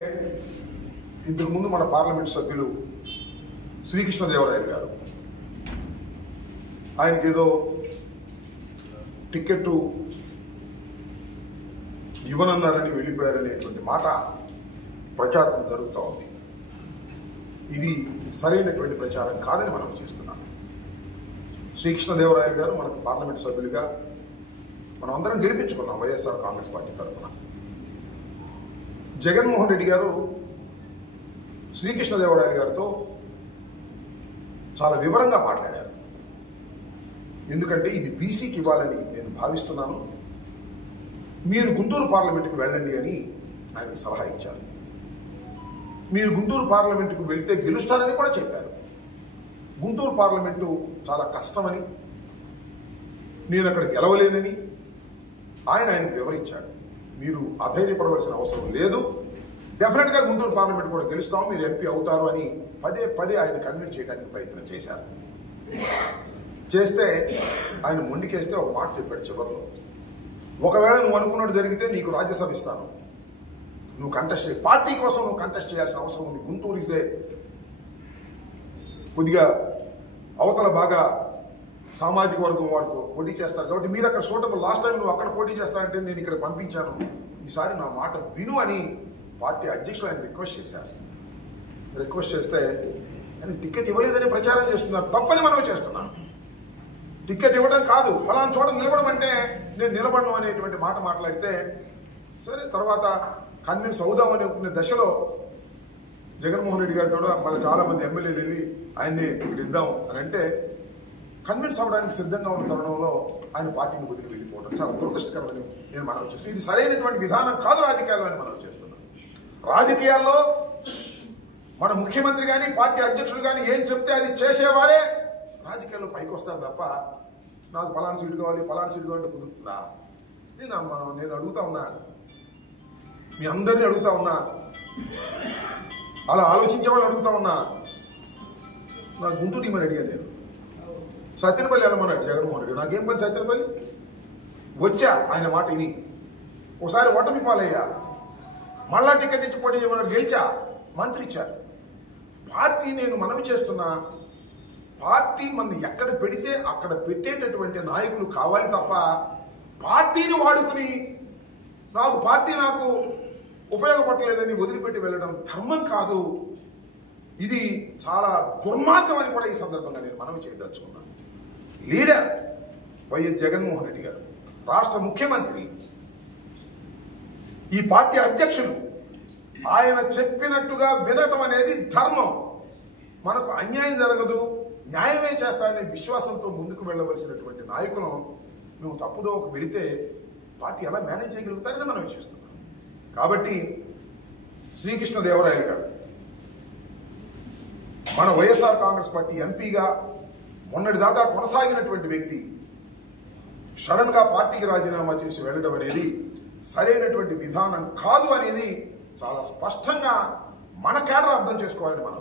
ఇంతకు ముందు మన పార్లమెంట్ సభ్యులు శ్రీకృష్ణదేవరాయలు గారు ఆయనకి ఏదో టికెట్ ఇవ్వనన్నారని వెళ్ళిపోయారనేటువంటి మాట ప్రచారం జరుగుతూ ఉంది. ఇది సరైనటువంటి ప్రచారం కాదని మనం చేస్తున్నాం. శ్రీకృష్ణదేవరాయలు గారు మనకు పార్లమెంట్ సభ్యులుగా మనం అందరం గెలిపించుకున్నాం వైఎస్ఆర్ కాంగ్రెస్ పార్టీ తరఫున. జగన్మోహన్ రెడ్డి గారు శ్రీకృష్ణదేవరాయలు గారితో చాలా వివరంగా మాట్లాడారు. ఎందుకంటే ఇది బీసీకి ఇవ్వాలని నేను భావిస్తున్నాను, మీరు గుంటూరు పార్లమెంటుకు వెళ్ళండి అని ఆయనకు సలహా ఇచ్చారు. మీరు గుంటూరు పార్లమెంటుకు వెళితే గెలుస్తారని కూడా చెప్పారు. గుంటూరు పార్లమెంటు చాలా కష్టమని, నేను అక్కడ గెలవలేనని ఆయనకు వివరించాడు. మీరు అధైర్యపడవలసిన అవసరం లేదు, డెఫినెట్గా గుంటూరు పార్లమెంట్ కూడా గెలుస్తాం, మీరు ఎంపీ అవుతారు అని పదే పదే ఆయన కన్విన్స్ చేయడానికి ప్రయత్నం చేశారు. చేస్తే ఆయన మొండికేస్తే ఒక మాట చెప్పాడు చివరిలో, ఒకవేళ నువ్వు అనుకున్నట్టు జరిగితే నీకు రాజ్యసభ ఇస్తాను, నువ్వు కంటెస్ట్ చేయి, పార్టీ కోసం నువ్వు కంటెస్ట్ చేయాల్సిన అవసరం ఉంది. గుంటూరు ఇస్తే కొద్దిగా అవతల బాగా సామాజిక వర్గం వారికి పోటీ చేస్తారు కాబట్టి మీరు అక్కడ సూటబుల్, లాస్ట్ టైం నువ్వు అక్కడ పోటీ చేస్తానంటే నేను ఇక్కడ పంపించాను, ఈసారి నా మాట విను అని పార్టీ అధ్యక్షులు ఆయన రిక్వెస్ట్ చేశారు. రిక్వెస్ట్ చేస్తే ఆయన టికెట్ ఇవ్వలేదని ప్రచారం చేస్తున్నారు. తప్పని మనం చేస్తున్నాం. టికెట్ ఇవ్వడం కాదు, ఫలానా చోట నిలబడమంటే నేను నిలబడను అనేటువంటి మాట మాట్లాడితే సరే, తర్వాత కన్విన్స్ అవుదామని అనుకునే దశలో జగన్మోహన్ రెడ్డి గారు కూడా మళ్ళీ చాలా మంది ఎమ్మెల్యేలు వెళ్ళి ఆయన్ని ఇక్కడ ఇద్దాం అని అంటే కన్విన్స్ అవ్వడానికి సిద్ధంగా ఉన్న తరుణంలో ఆయన పార్టీని వదిలి వెళ్ళిపోవడం చాలా దురదృష్టకరమని నేను మనవి చేస్తున్నాను. ఇది సరైనటువంటి విధానం కాదు రాజకీయాల్లో అని మనం చేస్తున్నాం. రాజకీయాల్లో మన ముఖ్యమంత్రి కానీ పార్టీ అధ్యక్షుడు కానీ ఏం చెప్తే అది చేసేవారే రాజకీయాల్లో పైకి వస్తారు తప్ప నాకు ఫలానా సీటు కావాలి ఫలానా సీటు కావాలంటే కుదురుతుందా? నేను అడుగుతా ఉన్నా, మీ అందరినీ అడుగుతా ఉన్నా, అలా ఆలోచించే వాళ్ళు అడుగుతా ఉన్నా. నాకు గుంటూరు టీమని అడిగా, నేను సత్యనపల్లి వెళ్ళమన్నాడు జగన్మోహన్ రెడ్డి, నాకేం పని సత్యనపల్లి, వచ్చా ఆయన మాట విని, ఒకసారి ఓటమి పాలయ్యా, మళ్ళా టికెట్ ఇచ్చి పోటీ చేయమన్నాడు, గెలిచా, మంత్రి ఇచ్చారు. పార్టీ నేను మనవి చేస్తున్నా, పార్టీ మన ఎక్కడ పెడితే అక్కడ పెట్టేటటువంటి నాయకులు కావాలి తప్ప పార్టీని వాడుకుని పార్టీ నాకు ఉపయోగపడలేదని వదిలిపెట్టి వెళ్ళడం ధర్మం కాదు. ఇది చాలా దుర్మార్గం అని కూడా ఈ సందర్భంగా నేను మనవి చేయదలుచుకున్నాను. లీడర్ వైఎస్ జగన్మోహన్ రెడ్డి గారు, రాష్ట్ర ముఖ్యమంత్రి, ఈ పార్టీ అధ్యక్షులు ఆయన చెప్పినట్టుగా వినటం అనేది ధర్మం. మనకు అన్యాయం జరగదు, న్యాయమే చేస్తాడనే విశ్వాసంతో ముందుకు వెళ్ళవలసినటువంటి నాయకులను మేము తప్పుదోవకు వెళితే పార్టీ ఎలా మేనేజ్ చేయగలుగుతారని మనం చేస్తున్నాం. కాబట్టి శ్రీకృష్ణదేవరాయలు గారు మన వైఎస్ఆర్ కాంగ్రెస్ పార్టీ ఎంపీగా మొన్నటిదాకా కొనసాగినటువంటి వ్యక్తి సడన్ గా పార్టీకి రాజీనామా చేసి వెళ్ళడం అనేది సరైనటువంటి విధానం కాదు అనేది చాలా స్పష్టంగా మన కేడర్ అర్థం చేసుకోవాలని మనం